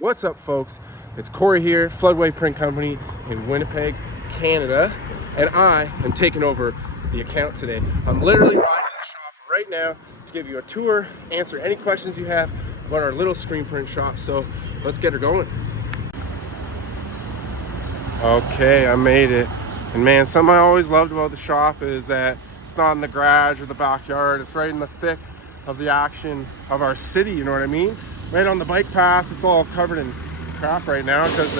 What's up, folks? It's Cory here, Floodway Print Company in Winnipeg, Canada, and I am taking over the account today. I'm literally riding the shop right now to give you a tour, answer any questions you have about our little screen print shop. So let's get her going. Okay, I made it. And man, something I always loved about the shop is that it's not in the garage or the backyard. It's right in the thick of the action of our city, you know what I mean? Right on the bike path. It's all covered in crap right now because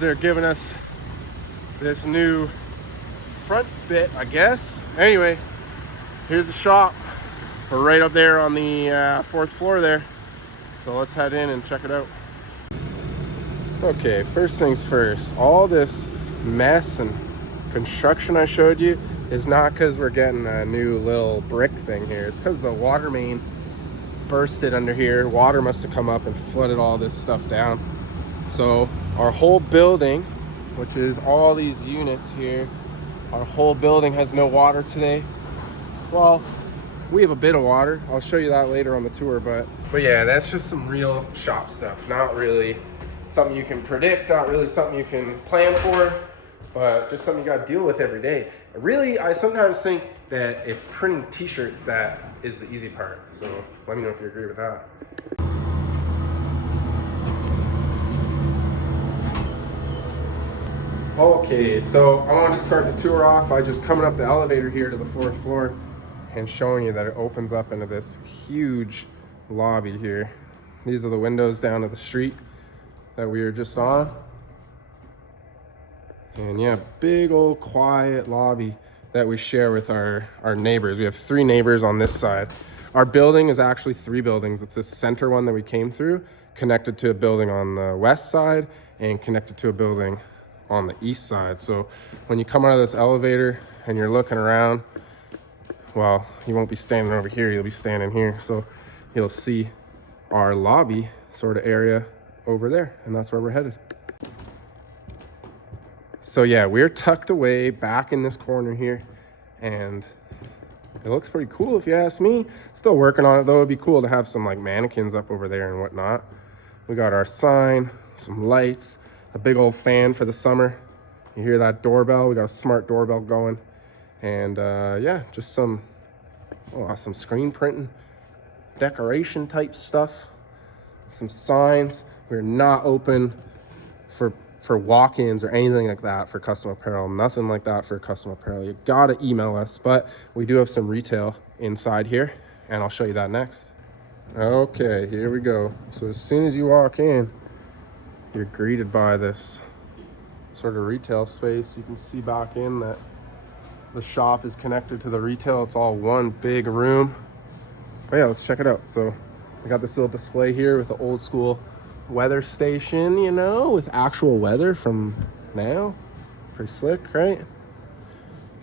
they're giving us this new front bit, I guess. Anyway, here's the shop. We're right up there on the fourth floor there. So let's head in and check it out. Okay, first things first, all this mess and construction I showed you is not because we're getting a new little brick thing here. It's because the water main bursted under here. Water must have come up and flooded all this stuff down. So our whole building, which is all these units here, our whole building has no water today. Well, we have a bit of water. I'll show you that later on the tour, but yeah, that's just some real shop stuff. Not really something you can predict, not really something you can plan for, but just something you got to deal with every day. Really, I sometimes think that it's printing t-shirts that is the easy part. So let me know if you agree with that. Okay, so I wanted to start the tour off by just coming up the elevator here to the fourth floor and showing you that it opens up into this huge lobby here. These are the windows down to the street that we were just on. And yeah, big old quiet lobby that we share with our neighbors. We have 3 neighbors on this side. Our building is actually 3 buildings. It's this center one that we came through, connected to a building on the west side and connected to a building on the east side. So when you come out of this elevator and you're looking around, well, you won't be standing over here, you'll be standing here. So you'll see our lobby sort of area over there, and that's where we're headed. So yeah, we're tucked away back in this corner here, and it looks pretty cool if you ask me. Still working on it though. It'd be cool to have some like mannequins up over there and whatnot. We got our sign, some lights, a big old fan for the summer. You hear that doorbell? We got a smart doorbell going, and yeah, just some screen printing, decoration type stuff, some signs. We're not open for walk-ins or anything like that for custom apparel. Nothing like that for custom apparel. You gotta email us, but we do have some retail inside here, and I'll show you that next. Okay, here we go. So as soon as you walk in, you're greeted by this sort of retail space. You can see back in that the shop is connected to the retail. It's all one big room. But yeah, let's check it out. So we got this little display here with the old school weather station, you know, with actual weather from now. Pretty slick, right?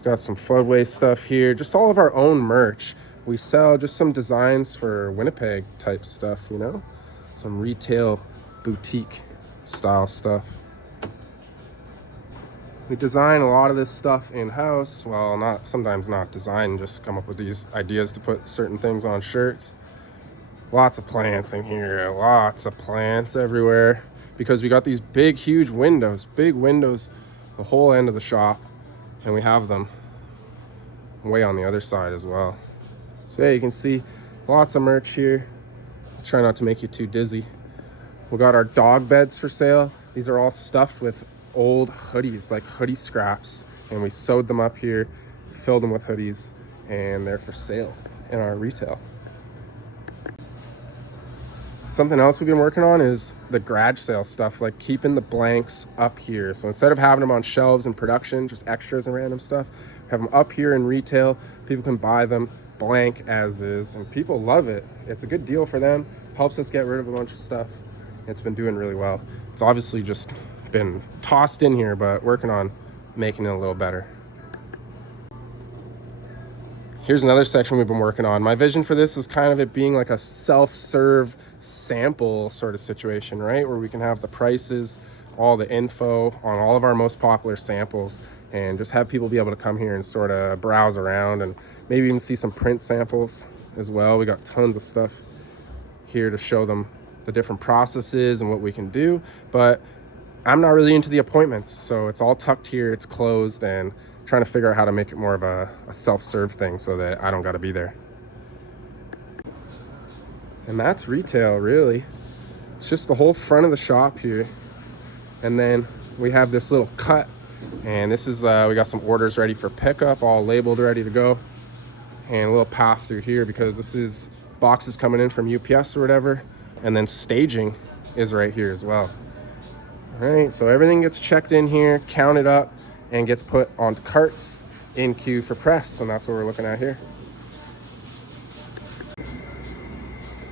Got some Floodway stuff here, just all of our own merch. We sell just some designs for Winnipeg type stuff, you know, some retail boutique style stuff. We design a lot of this stuff in-house. Well, sometimes not design, just come up with these ideas to put certain things on shirts. Lots of plants in here, lots of plants everywhere, because we got these big, huge windows, the whole end of the shop, and we have them way on the other side as well. So yeah, you can see lots of merch here. Try not to make you too dizzy. We got our dog beds for sale. These are all stuffed with old hoodies, like hoodie scraps, and we sewed them up here, filled them with hoodies, and they're for sale in our retail. Something else we've been working on is the garage sale stuff, like keeping the blanks up here. So instead of having them on shelves in production, just extras and random stuff, have them up here in retail. People can buy them blank as is, and people love it. It's a good deal for them, helps us get rid of a bunch of stuff. It's been doing really well. It's obviously just been tossed in here, but working on making it a little better. Here's another section we've been working on. My vision for this is kind of it being like a self-serve sample sort of situation, right? Where we can have the prices, all the info on all of our most popular samples, and just have people be able to come here and sort of browse around and maybe even see some print samples as well. We got tons of stuff here to show them the different processes and what we can do, but I'm not really into the appointments, so it's all tucked here, it's closed, and trying to figure out how to make it more of a self-serve thing so that I don't got to be there. And that's retail, really. It's just the whole front of the shop here, and then we have this little cut, and this is we got some orders ready for pickup, all labeled, ready to go, and a little path through here because this is boxes coming in from UPS or whatever, and then staging is right here as well. All right, so everything gets checked in here, counted up, and gets put onto carts in queue for press, and that's what we're looking at here.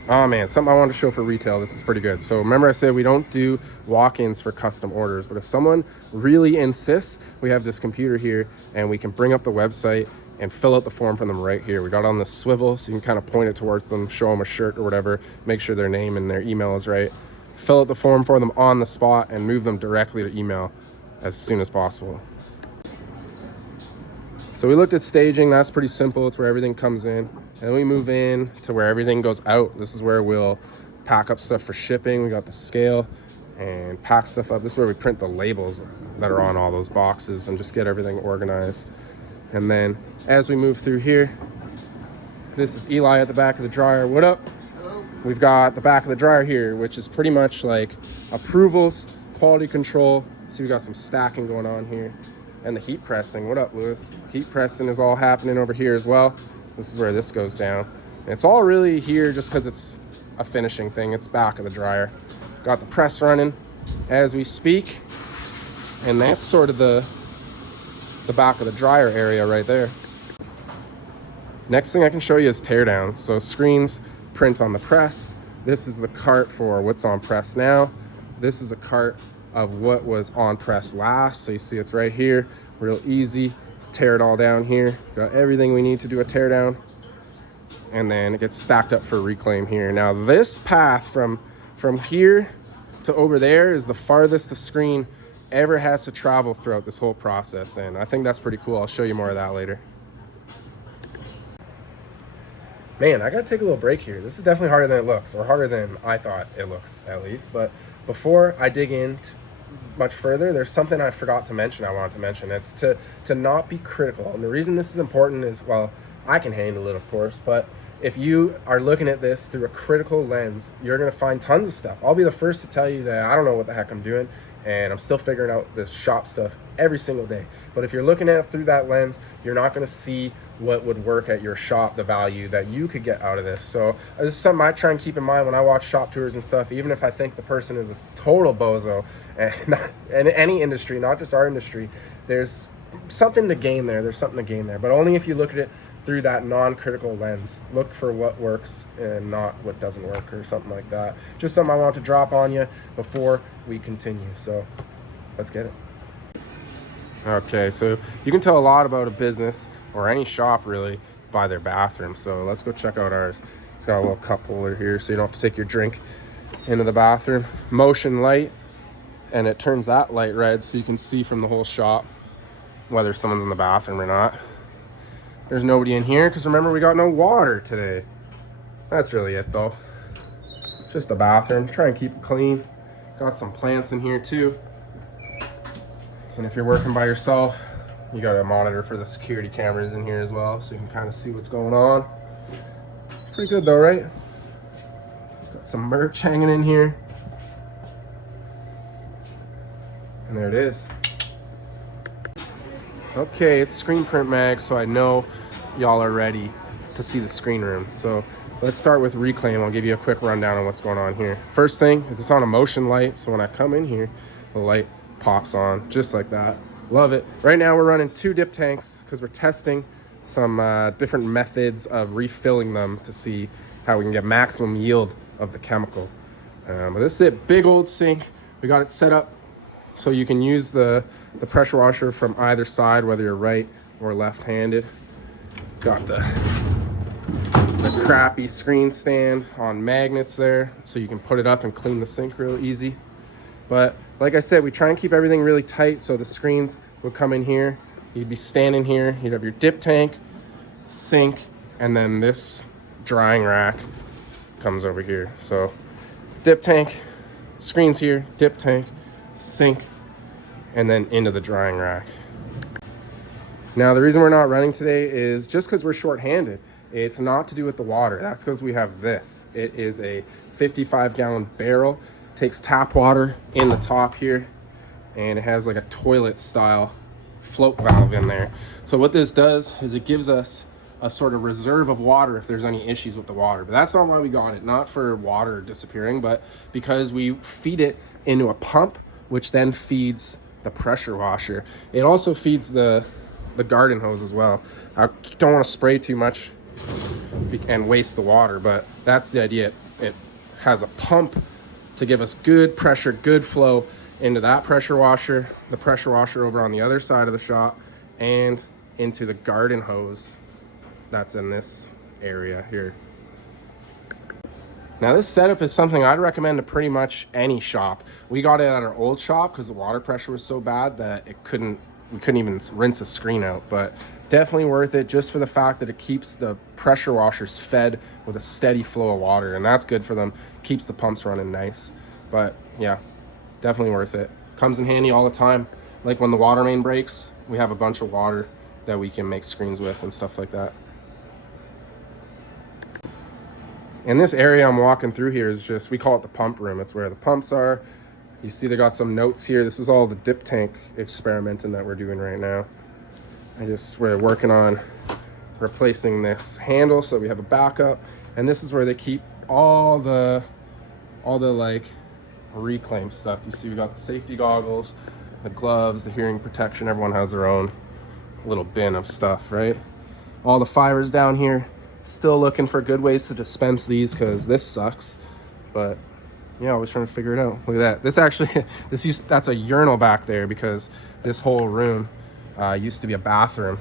Oh man, something I wanted to show for retail. This is pretty good. So remember I said we don't do walk-ins for custom orders, but if someone really insists, we have this computer here and we can bring up the website and fill out the form for them right here. We got on this swivel so you can kind of point it towards them, show them a shirt or whatever, make sure their name and their email is right, fill out the form for them on the spot, and move them directly to email as soon as possible. So we looked at staging. That's pretty simple. It's where everything comes in. And then we move in to where everything goes out. This is where we'll pack up stuff for shipping. We got the scale and pack stuff up. This is where we print the labels that are on all those boxes and just get everything organized. And then as we move through here, this is Eli at the back of the dryer. What up? Hello. We've got the back of the dryer here, which is pretty much like approvals, quality control. So we got some stacking going on here. And the heat pressing. What up, Lewis? Heat pressing is all happening over here as well. This is where this goes down. And it's all really here just because it's a finishing thing. It's back of the dryer. Got the press running as we speak. And that's sort of the back of the dryer area right there. Next thing I can show you is teardowns. So screens print on the press. This is the cart for what's on press now. This is a cart of what was on press last. So you see it's right here, real easy. Tear it all down here. Got everything we need to do a teardown. And then it gets stacked up for reclaim here. Now this path from here to over there is the farthest the screen ever has to travel throughout this whole process. And I think that's pretty cool. I'll show you more of that later. Man, I gotta take a little break here. This is definitely harder than it looks, or harder than I thought it looks at least. But before I dig in much further, there's something I forgot to mention. I wanted to mention. It's to not be critical. And the reason this is important is, well, I can handle it, of course, but if you are looking at this through a critical lens, you're going to find tons of stuff. I'll be the first to tell you that I don't know what the heck I'm doing, and I'm still figuring out this shop stuff every single day. But if you're looking at it through that lens, you're not going to see what would work at your shop, the value that you could get out of this. So this is something I try and keep in mind when I watch shop tours and stuff, even if I think the person is a total bozo, and not in any industry, not just our industry, there's something to gain there. There's something to gain there, but only if you look at it through that non-critical lens. Look for what works and not what doesn't work, or something like that. Just something I want to drop on you before we continue. So let's get it. Okay, so you can tell a lot about a business or any shop really by their bathroom. So let's go check out ours. It's got a little cup holder here so you don't have to take your drink into the bathroom. Motion light, and it turns that light red so you can see from the whole shop whether someone's in the bathroom or not. There's nobody in here because remember, we got no water today. That's really it though. Just a bathroom. Try and keep it clean. Got some plants in here too. And if you're working by yourself, you got to monitor for the security cameras in here as well, so you can kind of see what's going on. Pretty good though, right? Got some merch hanging in here. And there it is. Okay, it's screen print mag, so I know y'all are ready to see the screen room. So let's start with reclaim. I'll give you a quick rundown on what's going on here. First thing is it's on a motion light, so when I come in here, the light pops on just like that. Love it. Right now we're running 2 dip tanks because we're testing some different methods of refilling them to see how we can get maximum yield of the chemical. But this is it. Big old sink. We got it set up so you can use the pressure washer from either side, whether you're right or left-handed. Got the crappy screen stand on magnets there, so you can put it up and clean the sink real easy. But like I said, we try and keep everything really tight, so the screens would come in here. You'd be standing here, you'd have your dip tank, sink, and then this drying rack comes over here. So dip tank, screens here, dip tank, sink, and then into the drying rack. Now, the reason we're not running today is just because we're short-handed. It's not to do with the water. That's because we have this. It is a 55-gallon barrel. Takes tap water in the top here, and it has like a toilet-style float valve in there. So what this does is it gives us a sort of reserve of water if there's any issues with the water. But that's not why we got it. Not for water disappearing, but because we feed it into a pump, which then feeds the pressure washer. It also feeds the garden hose as well. I don't want to spray too much and waste the water, but that's the idea. It has a pump to give us good pressure, good flow into that pressure washer, the pressure washer over on the other side of the shop, and into the garden hose that's in this area here. Now, this setup is something I'd recommend to pretty much any shop. We got it at our old shop because the water pressure was so bad that we couldn't even rinse a screen out, but definitely worth it just for the fact that it keeps the pressure washers fed with a steady flow of water, and that's good for them. Keeps the pumps running nice. But yeah, definitely worth it. Comes in handy all the time. Like when the water main breaks, we have a bunch of water that we can make screens with and stuff like that. And this area I'm walking through here is just, we call it the pump room. It's where the pumps are. You see they got some notes here. This is all the dip tank experimenting that we're doing right now. We're working on replacing this handle so we have a backup. And this is where they keep all the like reclaim stuff. You see we got the safety goggles, the gloves, the hearing protection. Everyone has their own little bin of stuff, right? All the fibers down here. Still looking for good ways to dispense these because this sucks. But yeah, always trying to figure it out. Look at that. This actually, that's a urinal back there because this whole room used to be a bathroom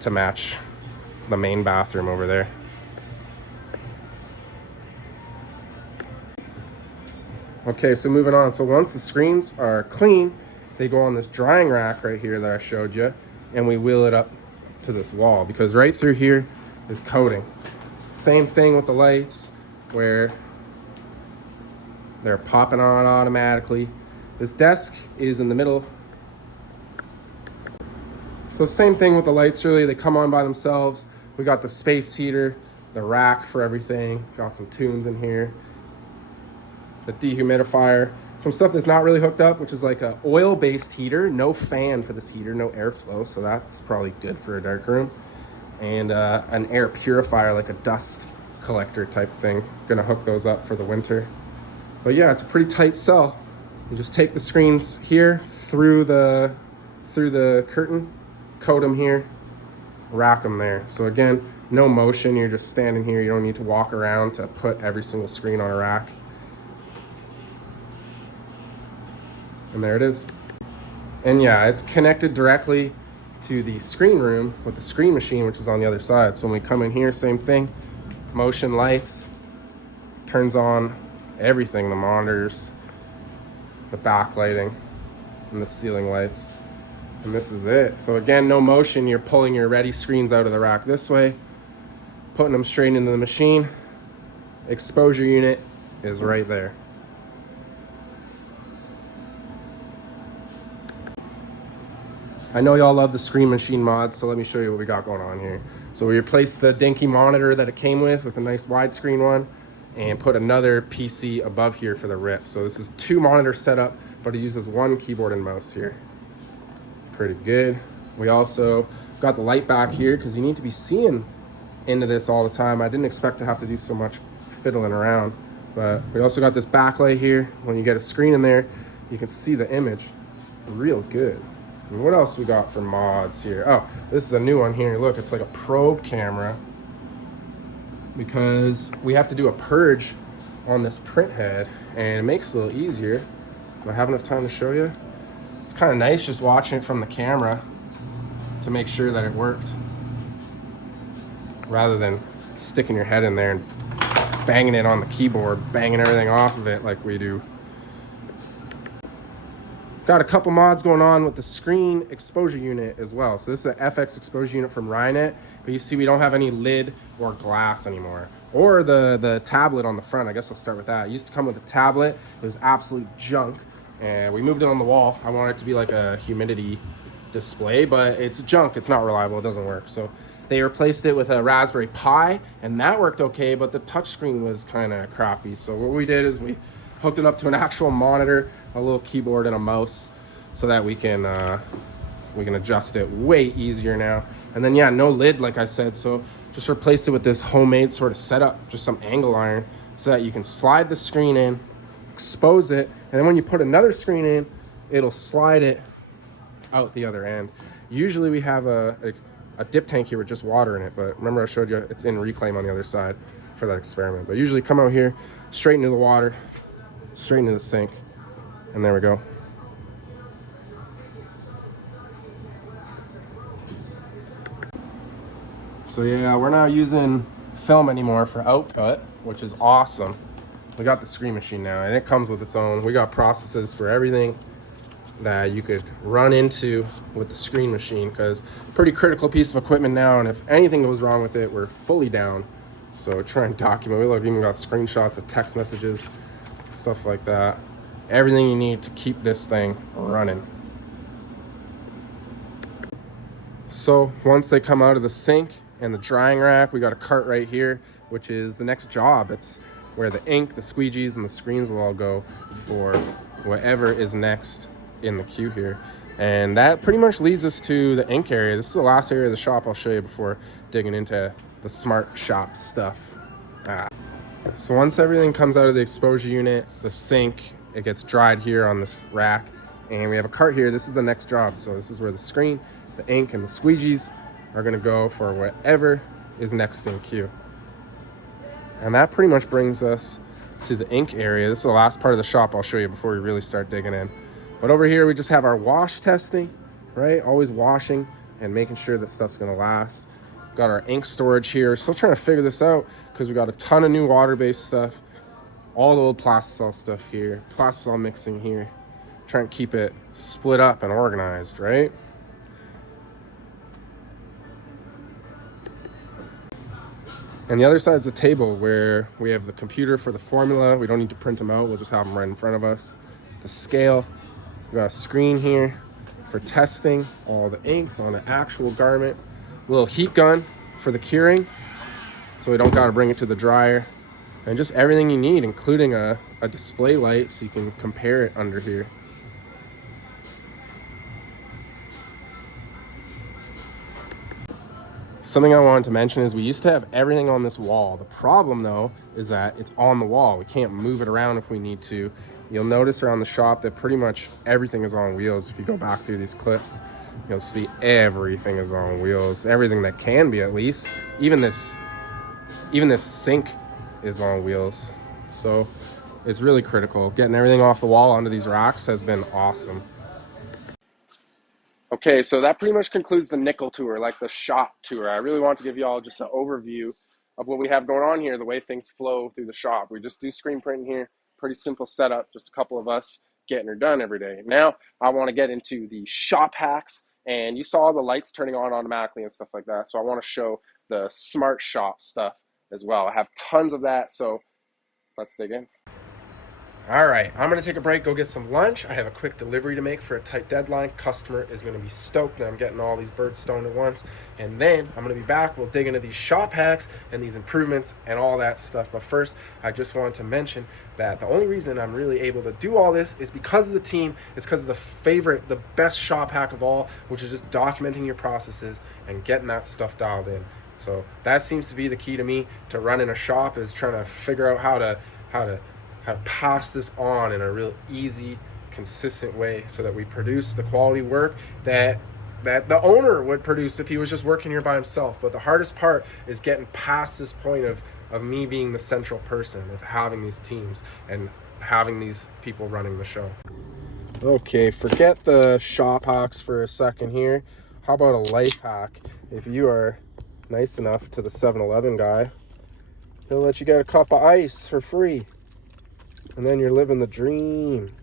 to match the main bathroom over there. Okay, so moving on. So once the screens are clean, they go on this drying rack right here that I showed you, and we wheel it up to this wall because right through here is coating. Same thing with the lights where they're popping on automatically. This desk is in the middle. So same thing with the lights really, they come on by themselves. We got the space heater, the rack for everything. Got some tunes in here. The dehumidifier. Some stuff that's not really hooked up, which is like a oil-based heater. No fan for this heater, no airflow, so that's probably good for a dark room. And an air purifier, like a dust collector type thing. Gonna hook those up for the winter. But yeah, it's a pretty tight cell. You just take the screens here through the curtain, coat them here, rack them there. So again, no motion, you're just standing here. You don't need to walk around to put every single screen on a rack. And there it is. And yeah, it's connected directly to the screen room with the screen machine, which is on the other side. So when we come in here, same thing, motion lights, turns on everything, the monitors, the backlighting, and the ceiling lights. And this is it. So again, no motion, you're pulling your ready screens out of the rack this way, putting them straight into the machine. Exposure unit is right there. I know y'all love the screen machine mods, so let me show you what we got going on here. So we replaced the dinky monitor that it came with a nice widescreen one, and put another PC above here for the rip. So this is 2 monitor setup, but it uses 1 keyboard and mouse here. Pretty good. We also got the light back here because you need to be seeing into this all the time. I didn't expect to have to do so much fiddling around, but we also got this backlight here. When you get a screen in there, you can see the image real good. And what else we got for mods here? Oh, this is a new one here. Look, it's like a probe camera because we have to do a purge on this print head, and it makes it a little easier. Do I have enough time to show you? It's kind of nice just watching it from the camera to make sure that it worked, rather than sticking your head in there and banging it on the keyboard, banging everything off of it like we do. Got a couple mods going on with the screen exposure unit as well. So this is an FX exposure unit from Ryonet, but you see we don't have any lid or glass anymore. or the tablet on the front. I guess I'll start with that. It used to come with a tablet. It was absolute junk, and we moved it on the wall. I want it to be like a humidity display, but it's junk. It's not reliable. It doesn't work. So they replaced it with a Raspberry Pi, and that worked okay, but the touchscreen was kind of crappy. So what we did is we hooked it up to an actual monitor, a little keyboard, and a mouse, so that we can adjust it way easier now. And then yeah, no lid, like I said, so just replace it with this homemade sort of setup, just some angle iron, so that you can slide the screen in, expose it, and then when you put another screen in, it'll slide it out the other end. Usually we have a dip tank here with just water in it, but remember I showed you it's in reclaim on the other side for that experiment. But usually come out here, straight into the water, straight into the sink, and there we go. So yeah, we're not using film anymore for output, which is awesome. We got the screen machine now, and it comes with its own. We got processes for everything that you could run into with the screen machine, because pretty critical piece of equipment now, and if anything goes wrong with it, we're fully down. So try and document. We even got screenshots of text messages, stuff like that. Everything you need to keep this thing running. So once they come out of the sink and the drying rack, we got a cart right here, which is the next job. It's where the ink, the squeegees, and the screens will all go for whatever is next in the queue here. And that pretty much leads us to the ink area. This is the last area of the shop I'll show you before digging into the smart shop stuff. So once everything comes out of the exposure unit, the sink, it gets dried here on this rack, and we have a cart here. This is the next job. So this is where the screen, the ink, and the squeegees are going to go for whatever is next in queue. And that pretty much brings us to the ink area. This is the last part of the shop I'll show you before we really start digging in. But over here we just have our wash testing, right? Always washing and making sure that stuff's going to last. Got our ink storage here. Still trying to figure this out, because we got a ton of new water-based stuff, all the old plastisol stuff here, plastisol mixing here. Trying to keep it split up and organized, right? And the other side is a table where we have the computer for the formula. We don't need to print them out. We'll just have them right in front of us. The scale. We got a screen here for testing all the inks on the actual garment. A little heat gun for the curing, so we don't got to bring it to the dryer. And just everything you need, including a display light so you can compare it under here. Something I wanted to mention is we used to have everything on this wall. The problem though is that it's on the wall. We can't move it around if we need to. You'll notice around the shop that pretty much everything is on wheels. If you go back through these clips, you'll see everything is on wheels. Everything that can be, at least. Even this sink is on wheels. So it's really critical. Getting everything off the wall onto these racks has been awesome. Okay, so that pretty much concludes the nickel tour, like the shop tour. I really want to give you all just an overview of what we have going on here, the way things flow through the shop. We just do screen printing here, pretty simple setup, just a couple of us getting her done every day. Now, I want to get into the shop hacks, and you saw the lights turning on automatically and stuff like that, so I want to show the smart shop stuff as well. I have tons of that, so let's dig in. All right, I'm gonna take a break, go get some lunch. I have a quick delivery to make for a tight deadline. Customer is gonna be stoked that I'm getting all these birds stoned at once. And then I'm gonna be back, we'll dig into these shop hacks and these improvements and all that stuff. But first, I just wanted to mention that the only reason I'm really able to do all this is because of the team. It's because of the best shop hack of all, which is just documenting your processes and getting that stuff dialed in. So that seems to be the key to me to running a shop, is trying to figure out how to pass this on in a real easy, consistent way, so that we produce the quality work that the owner would produce if he was just working here by himself. But the hardest part is getting past this point of me being the central person, of having these teams and having these people running the show. Okay, forget the shop hacks for a second here. How about a life hack? If you are nice enough to the 7-Eleven guy, he'll let you get a cup of ice for free. And then you're living the dream.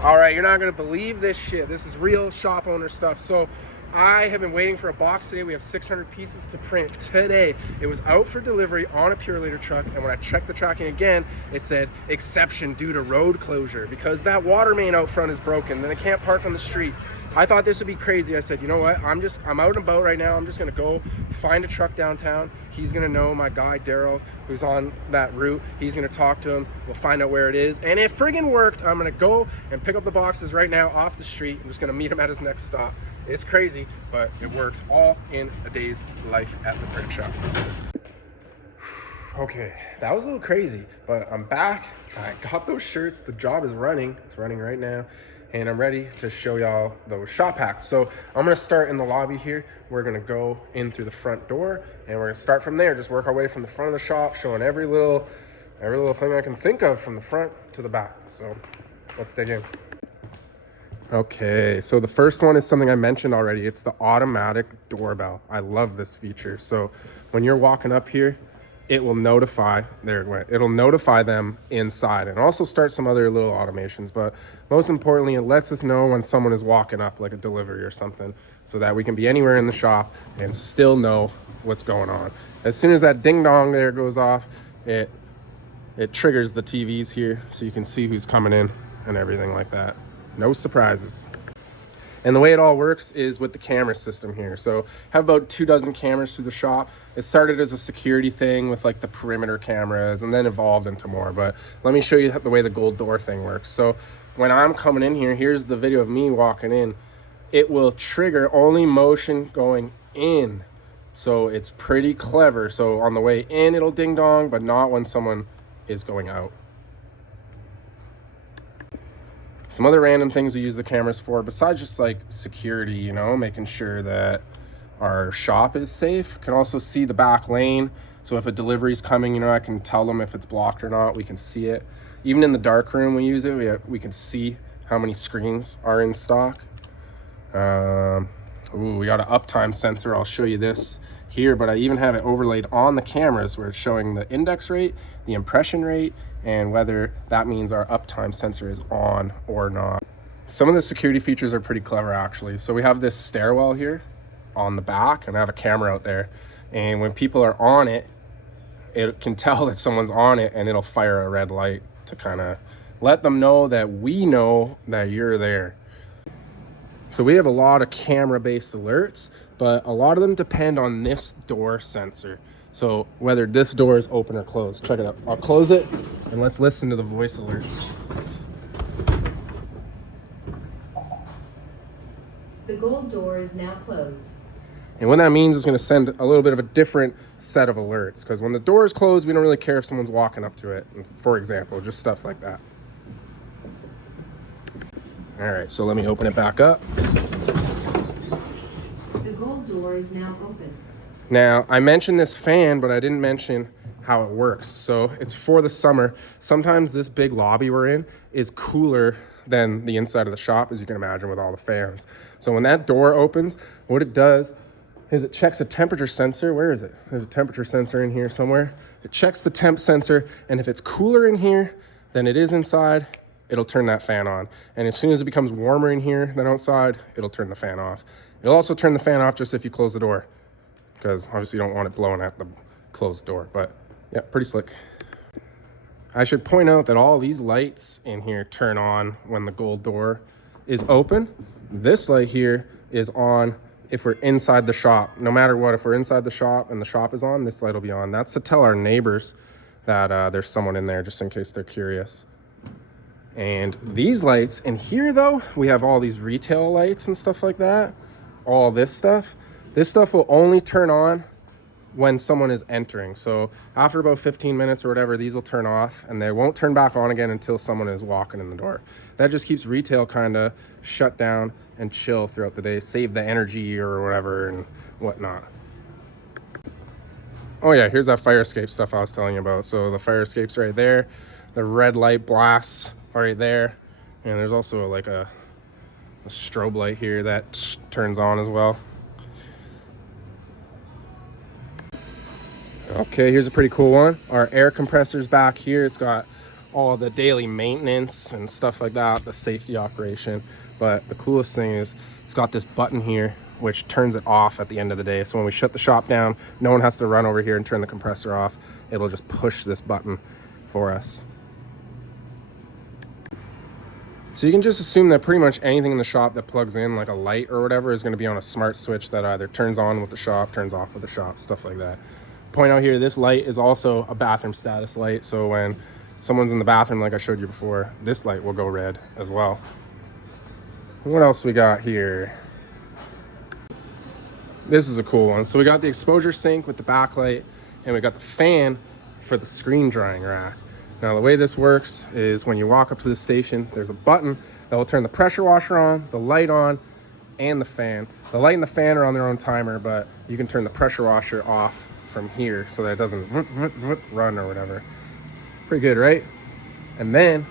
All right, you're not gonna believe this shit. This is real shop owner stuff. So I have been waiting for a box today. We have 600 pieces to print today. It was out for delivery on a Pure Liter truck, and when I checked the tracking again, it said exception due to road closure because that water main out front is broken. Then they can't park on the street. I thought this would be crazy. I said, you know what? I'm out and about right now. I'm just gonna go find a truck downtown. He's gonna know my guy Daryl, who's on that route. He's gonna talk to him. We'll find out where it is. And it friggin' worked. I'm gonna go and pick up the boxes right now off the street. I'm just gonna meet him at his next stop. It's crazy, but it worked all in a day's life at the print shop. Okay, that was a little crazy, but I'm back. I got those shirts. The job is running. It's running right now. And I'm ready to show y'all those shop hacks. So I'm gonna start in the lobby here. We're gonna go in through the front door and we're gonna start from there. Just work our way from the front of the shop, showing every little thing I can think of from the front to the back. So let's dig in. Okay, so the first one is something I mentioned already. It's the automatic doorbell. I love this feature. So when you're walking up here, it will notify, there it went, it'll notify them inside and also start some other little automations. But most importantly, it lets us know when someone is walking up, like a delivery or something, so that we can be anywhere in the shop and still know what's going on. As soon as that ding dong there goes off, it triggers the TVs here so you can see who's coming in and everything like that. No surprises. And the way it all works is with the camera system here. So have about 24 cameras through the shop. It started as a security thing with like the perimeter cameras and then evolved into more. But let me show you the way the gold door thing works. So when I'm coming in here, here's the video of me walking in. It will trigger only motion going in. So it's pretty clever. So on the way in, it'll ding dong, but not when someone is going out. Some other random things we use the cameras for, besides just like security, you know, making sure that our shop is safe. Can also see the back lane. So if a delivery is coming, you know, I can tell them if it's blocked or not. We can see it. Even in the dark room we use it, we can see how many screens are in stock. We got an Uptime Sensor. I'll show you this here, but I even have it overlaid on the cameras where it's showing the index rate, the impression rate, and whether that means our Uptime Sensor is on or not. Some of the security features are pretty clever actually. So we have this stairwell here on the back and I have a camera out there. And when people are on it, it can tell that someone's on it and it'll fire a red light to kind of let them know that we know that you're there. So we have a lot of camera-based alerts, but a lot of them depend on this door sensor. So whether this door is open or closed. Check it out. I'll close it and let's listen to the voice alert. The gold door is now closed. And what that means is going to send a little bit of a different set of alerts, because when the door is closed, we don't really care if someone's walking up to it, for example, just stuff like that. All right, so let me open it back up. The gold door is now open. Now, I mentioned this fan, but I didn't mention how it works. So it's for the summer. Sometimes this big lobby we're in is cooler than the inside of the shop, as you can imagine, with all the fans. So when that door opens, what it does is it checks a temperature sensor. Where is it? There's a temperature sensor in here somewhere. It checks the temp sensor, and if it's cooler in here than it is inside, it'll turn that fan on. And as soon as it becomes warmer in here than outside, it'll turn the fan off. It'll also turn the fan off just if you close the door, because obviously you don't want it blowing at the closed door. But yeah, pretty slick. I should point out that all these lights in here turn on when the gold door is open. This light here is on if we're inside the shop. No matter what, if we're inside the shop and the shop is on, this light will be on. That's to tell our neighbors that there's someone in there, just in case they're curious. And these lights in here, though, we have all these retail lights and stuff like that. All this stuff will only turn on when someone is entering. So after about 15 minutes or whatever, these will turn off and they won't turn back on again until someone is walking in the door. That just keeps retail kind of shut down and chill throughout the day, save the energy or whatever and whatnot. Oh yeah, here's that fire escape stuff I was telling you about. So the fire escape's right there. The red light blasts right there. And there's also like a strobe light here that turns on as well. Okay, here's a pretty cool one. Our air compressor's back here. It's got all the daily maintenance and stuff like that, the safety operation. But the coolest thing is it's got this button here which turns it off at the end of the day. So when we shut the shop down, no one has to run over here and turn the compressor off. It'll just push this button for us. So you can just assume that pretty much anything in the shop that plugs in, like a light or whatever, is going to be on a smart switch that either turns on with the shop, turns off with the shop, stuff like that. Point out here, this light is also a bathroom status light. So when someone's in the bathroom, like I showed you before, this light will go red as well. What else we got here? This is a cool one. So we got the exposure sink with the backlight, and we got the fan for the screen drying rack. Now the way this works is when you walk up to the station, there's a button that will turn the pressure washer on, the light on, and the fan. The light and the fan are on their own timer, but you can turn the pressure washer off from here so that it doesn't run or whatever. Pretty good, right? And then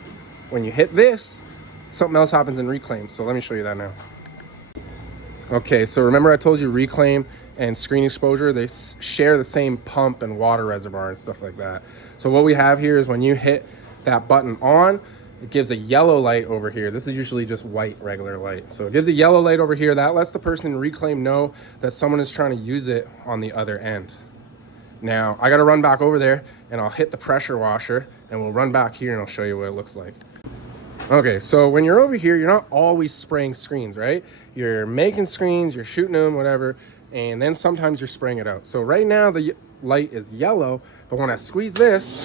when you hit this, something else happens in reclaim. So let me show you that now. Okay, so remember I told you reclaim and screen exposure, they share the same pump and water reservoir and stuff like that. So what we have here is when you hit that button on, it gives a yellow light over here. This is usually just white regular light. So it gives a yellow light over here. That lets the person in reclaim know that someone is trying to use it on the other end. Now I got to run back over there and I'll hit the pressure washer and we'll run back here and I'll show you what it looks like. Okay, so when you're over here, you're not always spraying screens, right? You're making screens, you're shooting them, whatever, and then sometimes you're spraying it out. So right now the light is yellow, but when I squeeze this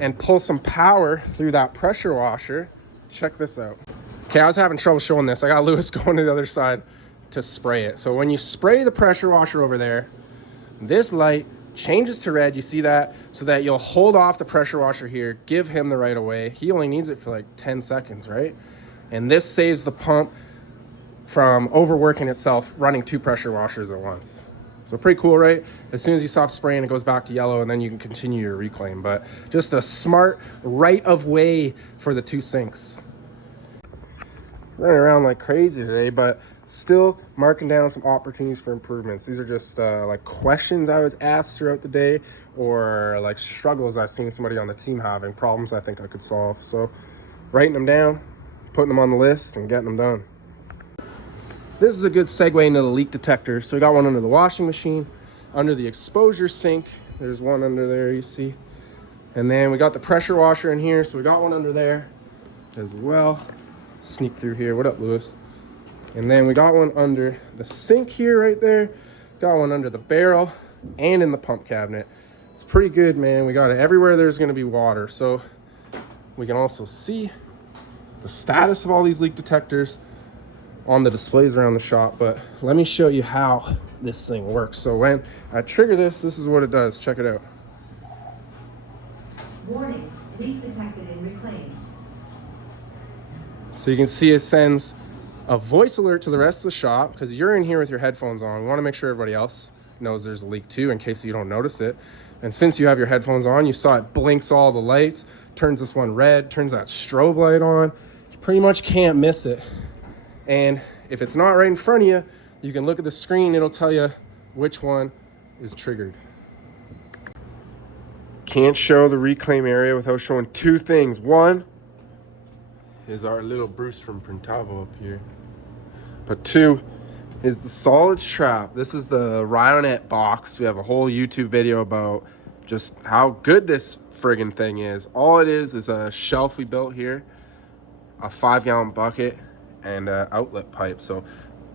and pull some power through that pressure washer, check this out. Okay, I was having trouble showing this. I got Lewis going to the other side to spray it. So when you spray the pressure washer over there, this light changes to red, you see that, so that you'll hold off the pressure washer here, give him the right of way. He only needs it for like 10 seconds, right? And this saves the pump from overworking itself, running 2 pressure washers at once. So pretty cool, right? As soon as you stop spraying, it goes back to yellow and then you can continue your reclaim. But just a smart right of way for the 2 sinks. Running around like crazy today, but still marking down some opportunities for improvements. These are just like questions I was asked throughout the day, or like struggles I've seen somebody on the team having, problems I think I could solve. So writing them down, putting them on the list and getting them done. This is a good segue into the leak detector. So we got one under the washing machine, under the exposure sink. There's one under there, you see. And then we got the pressure washer in here. So we got one under there as well. Sneak through here. What up, Lewis? And then we got one under the sink here right there. Got one under the barrel and in the pump cabinet. It's pretty good, man. We got it everywhere there's going to be water. So we can also see the status of all these leak detectors on the displays around the shop. But let me show you how this thing works. So when I trigger this, this is what it does. Check it out. Warning, leak detected in reclaim. So you can see it sends a voice alert to the rest of the shop, because you're in here with your headphones on. We want to make sure everybody else knows there's a leak too, in case you don't notice it. And since you have your headphones on, you saw it blinks all the lights, turns this one red, turns that strobe light on. You pretty much can't miss it. And if it's not right in front of you, you can look at the screen. It'll tell you which one is triggered. Can't show the reclaim area without showing 2 things. One is our little Bruce from Printavo up here. But 2 is the solids trap. This is the Ryonet box. We have a whole YouTube video about just how good this friggin' thing is. All it is a shelf we built here, a 5-gallon bucket, and an outlet pipe. So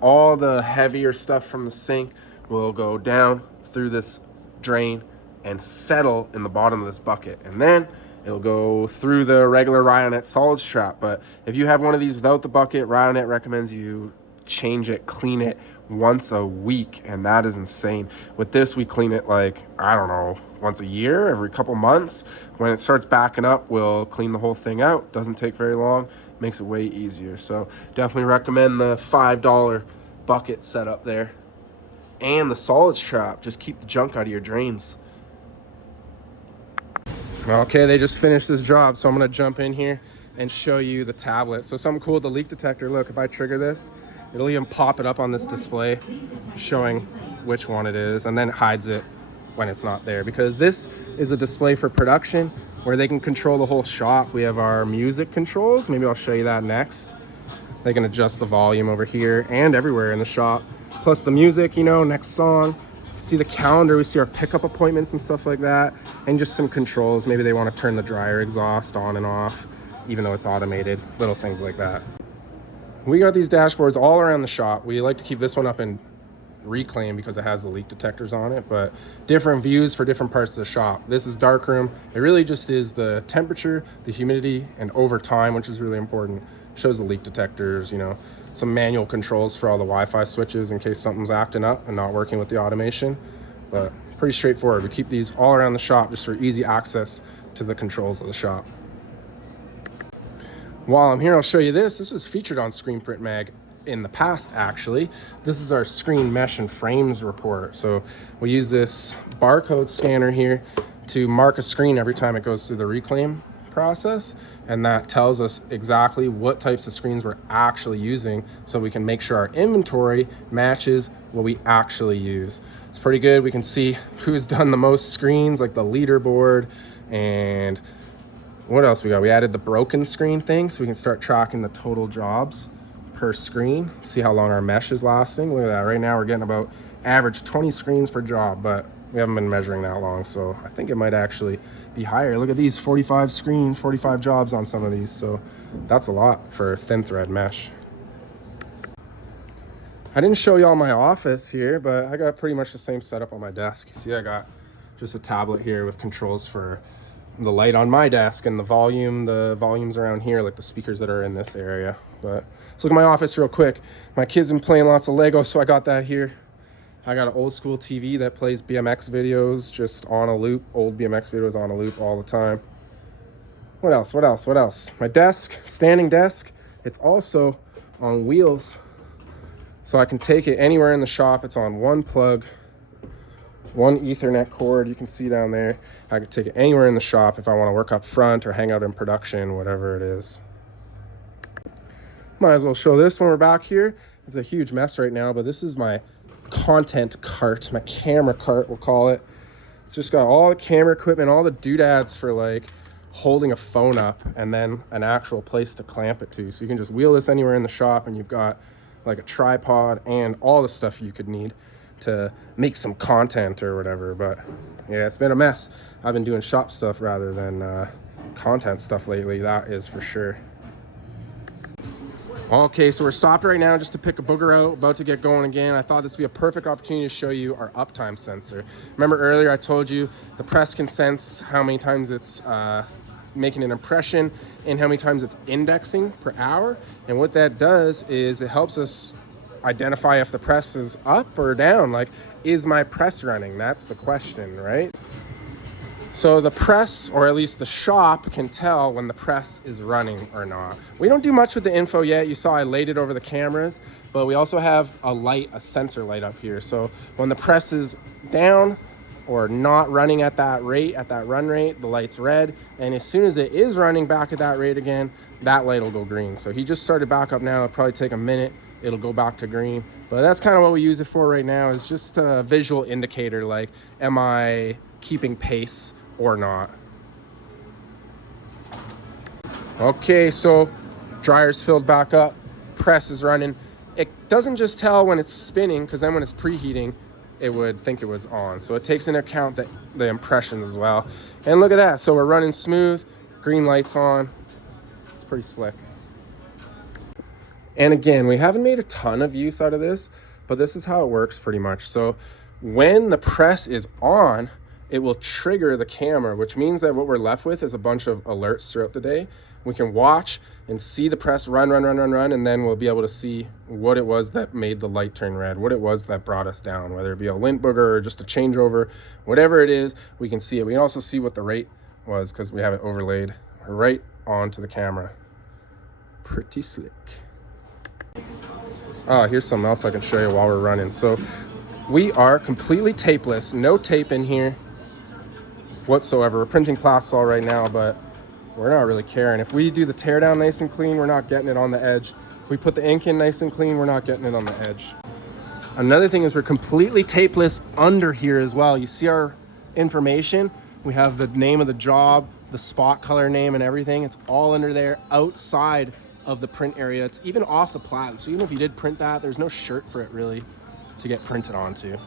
all the heavier stuff from the sink will go down through this drain and settle in the bottom of this bucket. And then it'll go through the regular Ryonet solids trap. But if you have one of these without the bucket, Ryonet recommends you change it, clean it once a week, and that is insane. With this, we clean it like, I don't know, once a year, every couple months. When it starts backing up, we'll clean the whole thing out. Doesn't take very long, makes it way easier. So definitely recommend the $5 bucket setup there. And the solids trap, just keep the junk out of your drains. Okay, they just finished this job, so I'm gonna jump in here and show you the tablet. So something cool with the leak detector, look, if I trigger this, it'll even pop it up on this display showing which one it is, and then it hides it when it's not there, because this is a display for production where they can control the whole shop. We have our music controls, maybe I'll show you that next. They can adjust the volume over here and everywhere in the shop. Plus the music, you know, next song. See the calendar, we see our pickup appointments and stuff like that. And just some controls. Maybe they want to turn the dryer exhaust on and off, even though it's automated. Little things like that. We got these dashboards all around the shop. We like to keep this one up in reclaim because it has the leak detectors on it, but different views for different parts of the shop. This is dark room. It really just is the temperature, the humidity, and over time, which is really important. Shows the leak detectors, you know, some manual controls for all the Wi-Fi switches in case something's acting up and not working with the automation. But pretty straightforward. We keep these all around the shop just for easy access to the controls of the shop. While I'm here, I'll show you this. This was featured on Screen Print Mag in the past, actually. This is our screen mesh and frames report. So we use this barcode scanner here to mark a screen every time it goes through the reclaim process, and that tells us exactly what types of screens we're actually using, so we can make sure our inventory matches what we actually use. It's pretty good. We can see who's done the most screens, like the leaderboard, and what else we got? We added the broken screen thing, so we can start tracking the total jobs per screen, see how long our mesh is lasting. Look at that. Right now we're getting about average 20 screens per job, but we haven't been measuring that long, so I think it might actually be higher. Look at these 45 screen, 45 jobs on some of these, so that's a lot for thin thread mesh. I didn't show y'all my office here, but I got pretty much the same setup on my desk. You see I got just a tablet here with controls for the light on my desk and the volumes around here, like the speakers that are in this area. But let's look at my office real quick. My kids been playing lots of Lego, so I got that here. I got an old school TV that plays BMX videos just on a loop, old BMX videos on a loop all the time. What else? My desk, standing desk, it's also on wheels, so I can take it anywhere in the shop. It's on one plug, one Ethernet cord, you can see down there. I can take it anywhere in the shop if I want to work up front or hang out in production, whatever it is. Might as well show this when we're back here. It's a huge mess right now, but this is my content cart, my camera cart, we'll call it. It's just got all the camera equipment, all the doodads for like holding a phone up, and then an actual place to clamp it to. So you can just wheel this anywhere in the shop, and you've got like a tripod and all the stuff you could need to make some content or whatever. But yeah, it's been a mess. I've been doing shop stuff rather than content stuff lately, that is for sure. Okay, so we're stopped right now just to pick a booger out, about to get going again. I thought this would be a perfect opportunity to show you our uptime sensor. Remember earlier I told you the press can sense how many times it's making an impression and how many times it's indexing per hour. And what that does is it helps us identify if the press is up or down. Like, is my press running? That's the question, right? So the press, or at least the shop, can tell when the press is running or not. We don't do much with the info yet. You saw I laid it over the cameras, but we also have a light, a sensor light up here. So when the press is down or not running at that rate, at that run rate, the light's red. And as soon as it is running back at that rate again, that light will go green. So he just started back up now. It'll probably take a minute. It'll go back to green. But that's kind of what we use it for right now, is just a visual indicator, like, am I keeping pace or not? Okay, so dryer's filled back up, press is running. It doesn't just tell when it's spinning, because then when it's preheating, it would think it was on. So it takes into account the impressions as well. And look at that, so we're running smooth, green light's on. It's pretty slick. And again, we haven't made a ton of use out of this, but this is how it works pretty much. So when the press is on, it will trigger the camera, which means that what we're left with is a bunch of alerts throughout the day. We can watch and see the press run, and then we'll be able to see what it was that made the light turn red, what it was that brought us down, whether it be a lint booger or just a changeover, whatever it is, we can see it. We can also see what the rate was because we have it overlaid right onto the camera. Pretty slick. Oh, here's something else I can show you while we're running. So we are completely tapeless, no tape in here whatsoever. We're printing plastisol right now, but we're not really caring. If we do the teardown nice and clean, we're not getting it on the edge. If we put the ink in nice and clean, we're not getting it on the edge. Another thing is we're completely tapeless under here as well. You see our information? We have the name of the job, the spot color name and everything. It's all under there outside of the print area. It's even off the platen, so even if you did print that, there's no shirt for it really to get printed onto.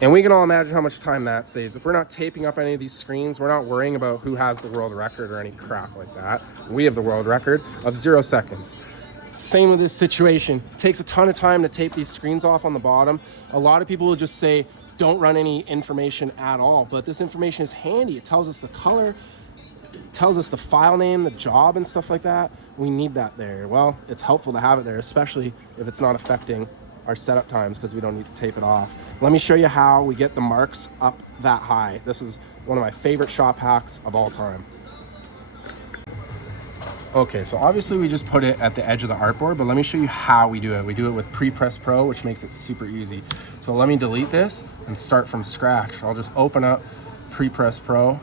And we can all imagine how much time that saves. If we're not taping up any of these screens, we're not worrying about who has the world record or any crap like that. We have the world record of 0 seconds. Same with this situation. It takes a ton of time to tape these screens off on the bottom. A lot of people will just say, don't run any information at all, but this information is handy. It tells us the color, it tells us the file name, the job and stuff like that. We need that there. Well, it's helpful to have it there, especially if it's not affecting our setup times because we don't need to tape it off. Let me show you how we get the marks up that high. This is one of my favorite shop hacks of all time. Okay, so obviously we just put it at the edge of the artboard, but let me show you how we do it. We do it with PrePress Pro, which makes it super easy. So let me delete this and start from scratch. I'll just open up PrePress Pro.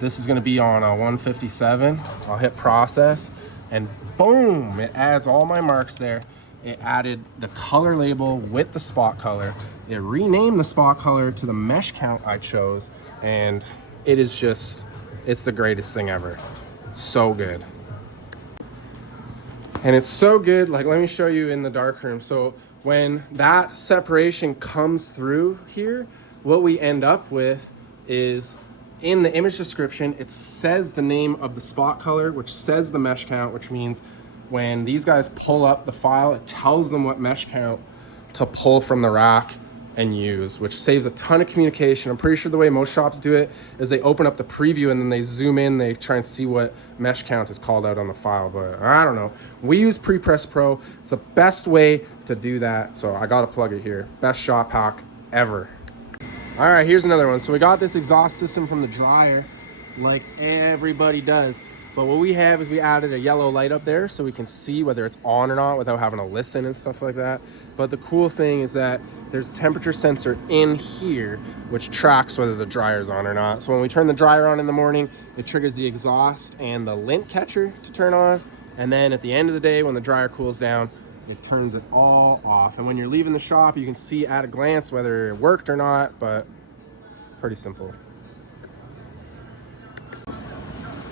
This is gonna be on a 157. I'll hit process and boom, it adds all my marks there. It added the color label with the spot color. It renamed the spot color to the mesh count I chose. And it is just, it's the greatest thing ever. So good. And it's so good, like let me show you in the darkroom. So when that separation comes through here, what we end up with is in the image description, it says the name of the spot color, which says the mesh count, which means when these guys pull up the file, it tells them what mesh count to pull from the rack and use, which saves a ton of communication. I'm pretty sure the way most shops do it is they open up the preview and then they zoom in, they try and see what mesh count is called out on the file, but I don't know. We use PrePress Pro. It's the best way to do that, so I gotta plug it here. Best shop hack ever. All right, here's another one. So we got this exhaust system from the dryer, like everybody does. But what we have is we added a yellow light up there so we can see whether it's on or not without having to listen and stuff like that. But the cool thing is that there's a temperature sensor in here which tracks whether the dryer's on or not. So when we turn the dryer on in the morning, it triggers the exhaust and the lint catcher to turn on. And then at the end of the day, when the dryer cools down, it turns it all off. And when you're leaving the shop, you can see at a glance whether it worked or not, but pretty simple.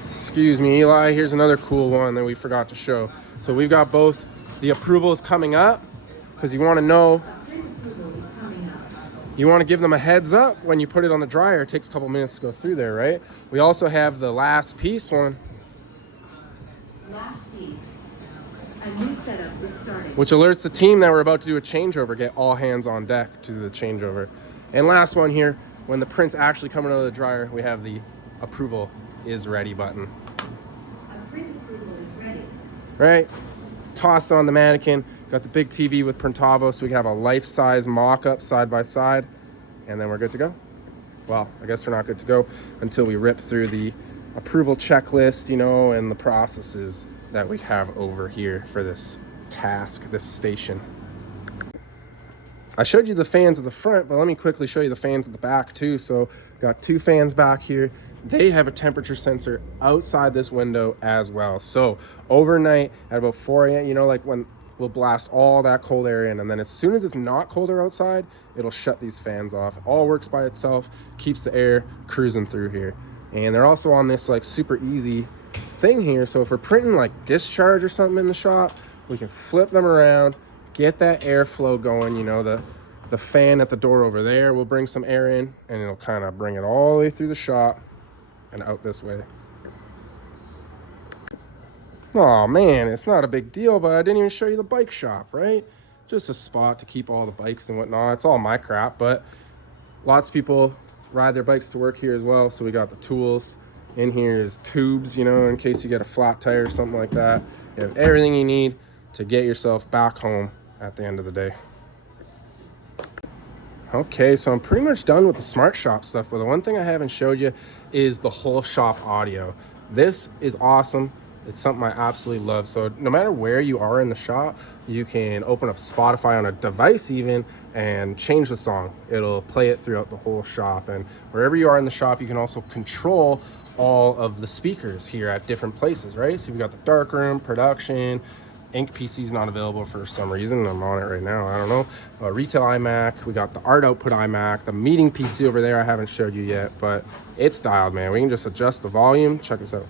Excuse me, Eli, here's another cool one that we forgot to show. So we've got both the approvals coming up, because you want to know, you want to give them a heads up when you put it on the dryer. It takes a couple minutes to go through there, right? We also have the last piece one. Last piece. A new setup is starting. Which alerts the team that we're about to do a changeover, get all hands on deck to do the changeover. And last one here, when the print's actually coming out of the dryer, we have the approval is ready button. A print approval is ready. Right? Toss on the mannequin. Got the big TV with Printavo so we can have a life-size mock-up side by side. And then we're good to go. Well, I guess we're not good to go until we rip through the approval checklist, you know, and the processes that we have over here for this task, this station. I showed you the fans at the front, but let me quickly show you the fans at the back too. So got two fans back here. They have a temperature sensor outside this window as well. So overnight at about 4 a.m., you know, like when we'll blast all that cold air in, and then as soon as it's not colder outside, it'll shut these fans off. It all works by itself, keeps the air cruising through here. And they're also on this like super easy thing here. So if we're printing like discharge or something in the shop, we can flip them around, get that airflow going. You know, the fan at the door over there will bring some air in and it'll kind of bring it all the way through the shop and out this way. Oh man, it's not a big deal, but I didn't even show you the bike shop, right? Just a spot to keep all the bikes and whatnot. It's all my crap, but lots of people ride their bikes to work here as well. So we got the tools. In here is tubes, you know, in case you get a flat tire or something like that. You have everything you need to get yourself back home at the end of the day. Okay, so I'm pretty much done with the smart shop stuff, but the one thing I haven't showed you is the whole shop audio. This is awesome. It's something I absolutely love. So no matter where you are in the shop, you can open up Spotify on a device even and change the song. It'll play it throughout the whole shop. And wherever you are in the shop, you can also control all of the speakers here at different places, right? So we've got the darkroom, production, Ink PC is not available for some reason. I'm on it right now. I don't know. Retail iMac. We got the art output iMac. The meeting PC over there I haven't showed you yet, but it's dialed, man. We can just adjust the volume. Check this out.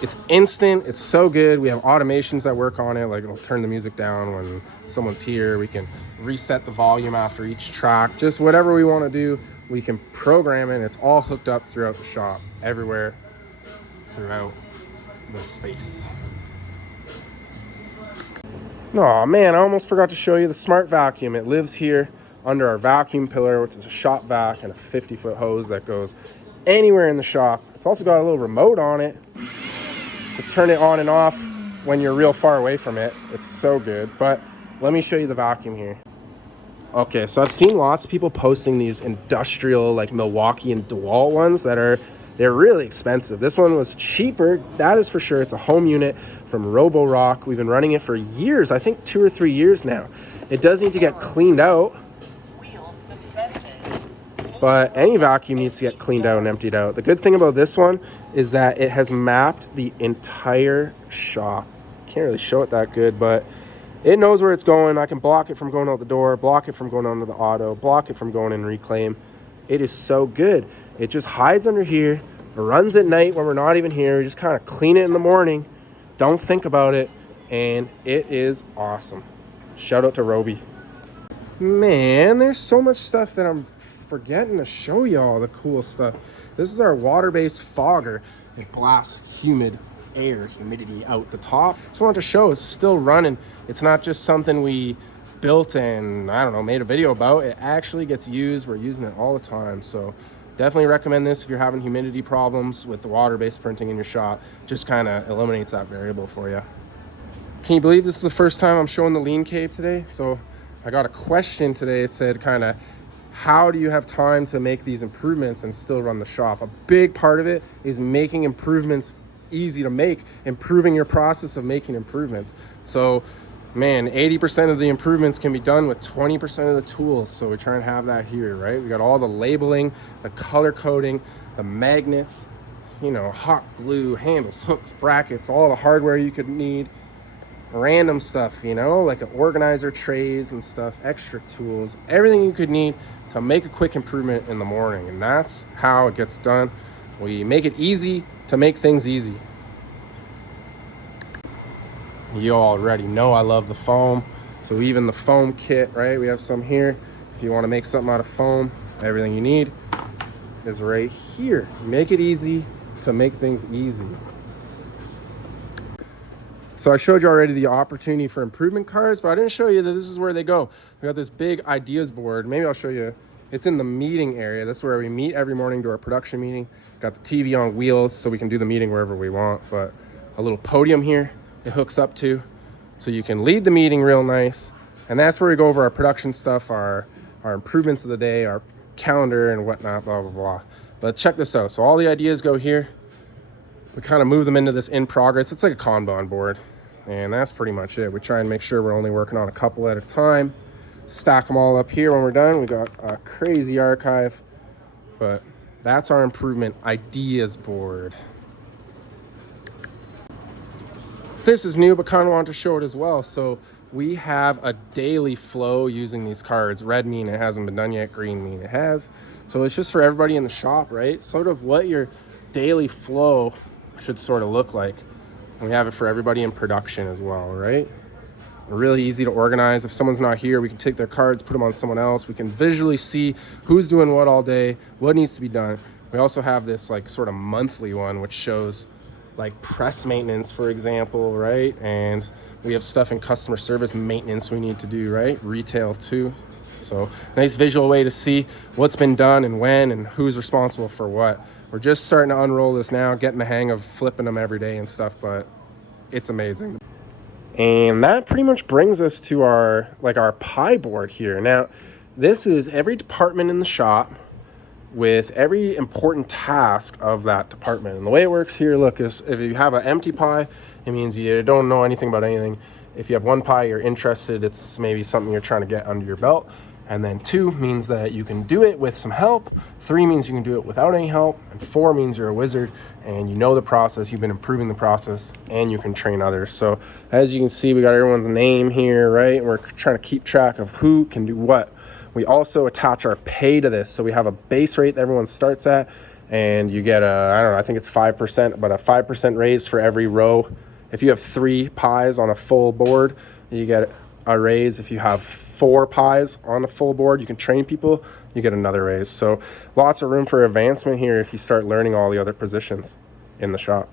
It's instant. It's so good. We have automations that work on it. Like it'll turn the music down when someone's here. We can reset the volume after each track. Just whatever we want to do, we can program it. It's all hooked up throughout the shop, everywhere, throughout the space. Oh man, I almost forgot to show you the smart vacuum. It lives here under our vacuum pillar, which is a shop vac and a 50-foot hose that goes anywhere in the shop. It's also got a little remote on it to turn it on and off when you're real far away from it. It's so good. But let me show you the vacuum here. Okay, so I've seen lots of people posting these industrial like Milwaukee and DeWalt ones they're really expensive. This one was cheaper, that is for sure. It's a home unit from Roborock. We've been running it for years, I think 2 or 3 years now. It does need to get cleaned out, but any vacuum needs to get cleaned out and emptied out. The good thing about this one is that it has mapped the entire shop. Can't really show it that good, but it knows where it's going. I can block it from going out the door, block it from going onto the auto, block it from going in reclaim. It is so good. It just hides under here, runs at night when we're not even here. We just kind of clean it in the morning, don't think about it, and it is awesome. Shout out to Robey. Man, there's so much stuff that I'm forgetting to show y'all, the cool stuff. This is our water-based fogger. It blasts humid air, humidity out the top. Just wanted to show it's still running. It's not just something we built and I don't know, made a video about. It actually gets used. We're using it all the time. So definitely recommend this if you're having humidity problems with the water-based printing in your shop. Just kind of eliminates that variable for you. Can you believe this is the first time I'm showing the lean cave today? So I got a question today. It said kind of, how do you have time to make these improvements and still run the shop? A big part of it is making improvements easy to make, improving your process of making improvements. So man, 80% of the improvements can be done with 20% of the tools. So we try and have that here, right? We got all the labeling, the color coding, the magnets, you know, hot glue, handles, hooks, brackets, all the hardware you could need, random stuff, you know, like an organizer, trays and stuff, extra tools, everything you could need to make a quick improvement in the morning. And that's how it gets done. We make it easy to make things easy. You already know I love the foam. So even the foam kit, right? We have some here. If you want to make something out of foam, everything you need is right here. Make it easy to make things easy. So I showed you already the opportunity for improvement cards, but I didn't show you that this is where they go. We got this big ideas board. Maybe I'll show you. It's in the meeting area. This is where we meet every morning, do our production meeting. Got the TV on wheels so we can do the meeting wherever we want, but a little podium here it hooks up to, so you can lead the meeting real nice. And that's where we go over our production stuff, our improvements of the day, our calendar and whatnot, blah, blah, blah. But check this out. So all the ideas go here. We kind of move them into this in progress. It's like a Kanban board. And that's pretty much it. We try and make sure we're only working on a couple at a time. Stack them all up here when we're done. We got a crazy archive. But that's our improvement ideas board. This is new, but kind of want to show it as well. So we have a daily flow using these cards. Red mean it hasn't been done yet, green mean it has. So it's just for everybody in the shop, right? Sort of what your daily flow should sort of look like. And we have it for everybody in production as well, right? Really easy to organize. If someone's not here, we can take their cards, put them on someone else. We can visually see who's doing what all day, what needs to be done. We also have this like sort of monthly one, which shows like press maintenance, for example, right? And we have stuff in customer service maintenance we need to do, right? Retail too. So nice visual way to see what's been done and when and who's responsible for what. We're just starting to unroll this now, getting the hang of flipping them every day and stuff, but it's amazing. And that pretty much brings us to our pie board here. Now, this is every department in the shop with every important task of that department. And the way it works here, look, is if you have an empty pie, it means you don't know anything about anything. If you have one pie, you're interested, it's maybe something you're trying to get under your belt. And then 2 means that you can do it with some help. 3 means you can do it without any help. And 4 means you're a wizard and you know the process, you've been improving the process, and you can train others. So as you can see, we got everyone's name here, right? And we're trying to keep track of who can do what. We also attach our pay to this. So we have a base rate that everyone starts at, and you get I don't know, I think it's 5%, but a 5% raise for every row. If you have 3 pies on a full board, you get a raise. If you have 4 pies on a full board, you can train people, you get another raise. So lots of room for advancement here if you start learning all the other positions in the shop.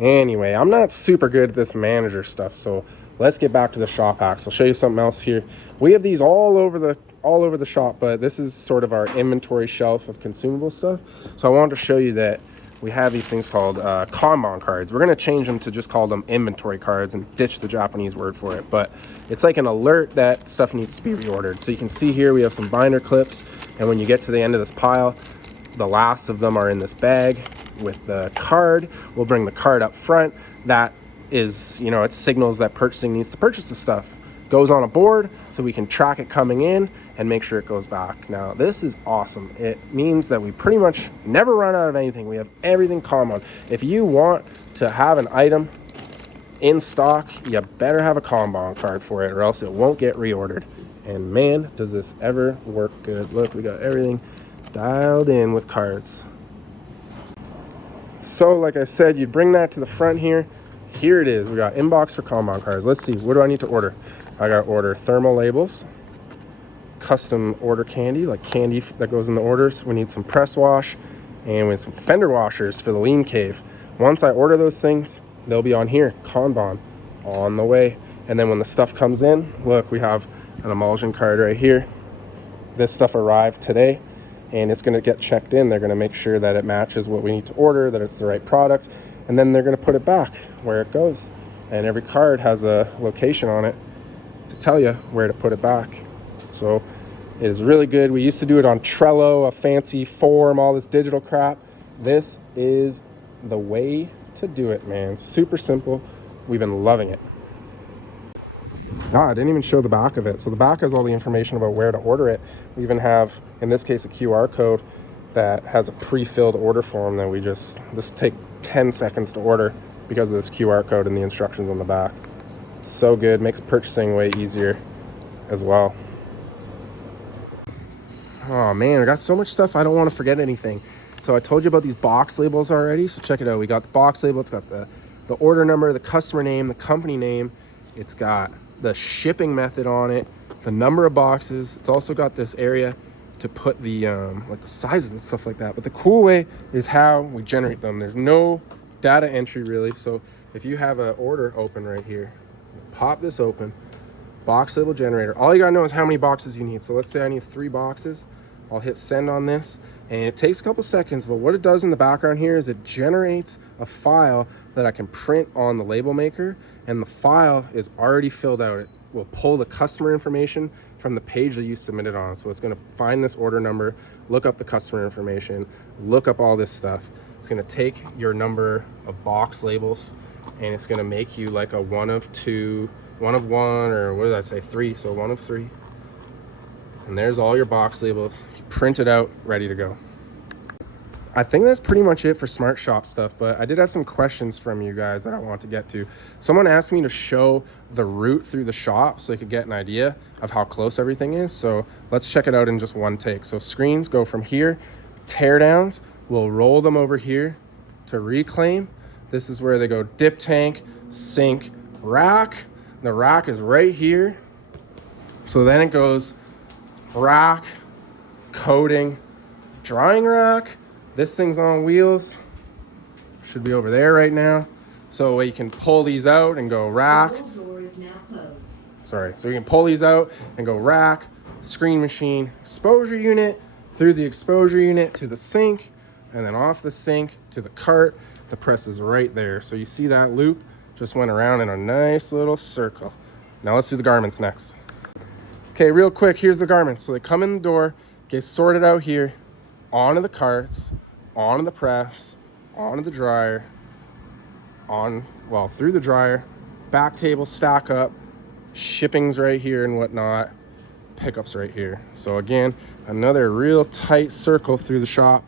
Anyway, I'm not super good at this manager stuff, so let's get back to the shop hacks. I'll show you something else here. We have these all over the shop, but this is sort of our inventory shelf of consumable stuff. So I wanted to show you that we have these things called Kanban cards. We're going to change them to just call them inventory cards and ditch the Japanese word for it. But it's like an alert that stuff needs to be reordered. So you can see here we have some binder clips, and when you get to the end of this pile, the last of them are in this bag with the card. We'll bring the card up front. That is, you know, it signals that purchasing needs to purchase the stuff. Goes on a board so we can track it coming in and make sure it goes back. Now this is awesome. It means that we pretty much never run out of anything. We have everything Kanban. If you want to have an item in stock, you better have a Kanban card for it, or else it won't get reordered. And man, does this ever work good. Look, we got everything dialed in with cards. So like I said, you bring that to the front here. Here it is. We got inbox for Kanban cards. Let's see, what do I need to order? I got to order thermal labels, custom order candy, like candy that goes in the orders. We need some press wash, and with some fender washers for the lean cave. Once I order those things, they'll be on here, Kanban, on the way. And then when the stuff comes in, look, we have an emulsion card right here. This stuff arrived today, and it's going to get checked in. They're going to make sure that it matches what we need to order, that it's the right product, and then they're going to put it back where it goes. And every card has a location on it to tell you where to put it back. So it is really good. We used to do it on Trello, a fancy form, all this digital crap. This is the way to do it, man. Super simple. We've been loving it. I didn't even show the back of it. So the back has all the information about where to order it. We even have, in this case, a QR code that has a pre-filled order form that this take 10 seconds to order because of this QR code and the instructions on the back. So good, makes purchasing way easier as well. Oh man, I got so much stuff, I don't want to forget anything. So I told you about these box labels already, so check it out. We got the box label, it's got the order number, the customer name, the company name. It's got the shipping method on it, the number of boxes. It's also got this area to put the like the sizes and stuff like that. But the cool way is how we generate them. There's no data entry really. So if you have an order open right here, pop this open, box label generator. All you gotta know is how many boxes you need. So let's say I need 3 boxes. I'll hit send on this, and it takes a couple seconds, but what it does in the background here is it generates a file that I can print on the label maker, and the file is already filled out. It will pull the customer information from the page that you submitted on. So it's gonna find this order number, look up the customer information, look up all this stuff. It's gonna take your number of box labels, and it's gonna make you like a 1 of 2, 1 of 1, or what did I say, 3, so 1 of 3. And there's all your box labels, print it out, ready to go. I think that's pretty much it for Smart Shop stuff, but I did have some questions from you guys that I want to get to. Someone asked me to show the route through the shop so they could get an idea of how close everything is. So let's check it out in just one take. So screens go from here, teardowns, we'll roll them over here to reclaim. This is where they go dip tank, sink, rack. The rack is right here. So then it goes rack, coating, drying rack. This thing's on wheels, should be over there right now. So you can pull these out and go rack. The door is now closed. Sorry, so you can pull these out and go rack, screen machine, exposure unit, through the exposure unit to the sink, and then off the sink to the cart. The press is right there. So you see that loop just went around in a nice little circle. Now let's do the garments next. Okay, real quick, here's the garments. So they come in the door, get sorted out here, onto the carts, onto the press, onto the dryer, through the dryer, back table, stack up, shipping's right here and whatnot, pickups right here. So again, another real tight circle through the shop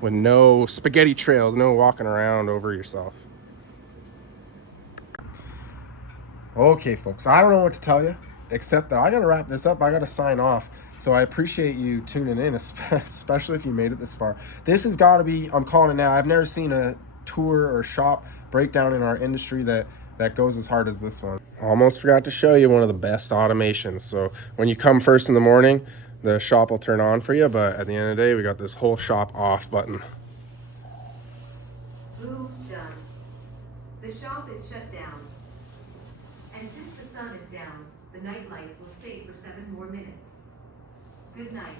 with no spaghetti trails, no walking around over yourself. Okay, folks, I don't know what to tell you, except that I gotta wrap this up. I gotta sign off. So I appreciate you tuning in, especially if you made it this far. This has got to be, I'm calling it now, I've never seen a tour or shop breakdown in our industry that goes as hard as this one. Almost forgot to show you one of the best automations. So when you come first in the morning, the shop will turn on for you, but at the end of the day, we got this whole shop off button. Move done. The shop is shut down. And since the sun is down, the night lights will stay for 7 more minutes. Good night.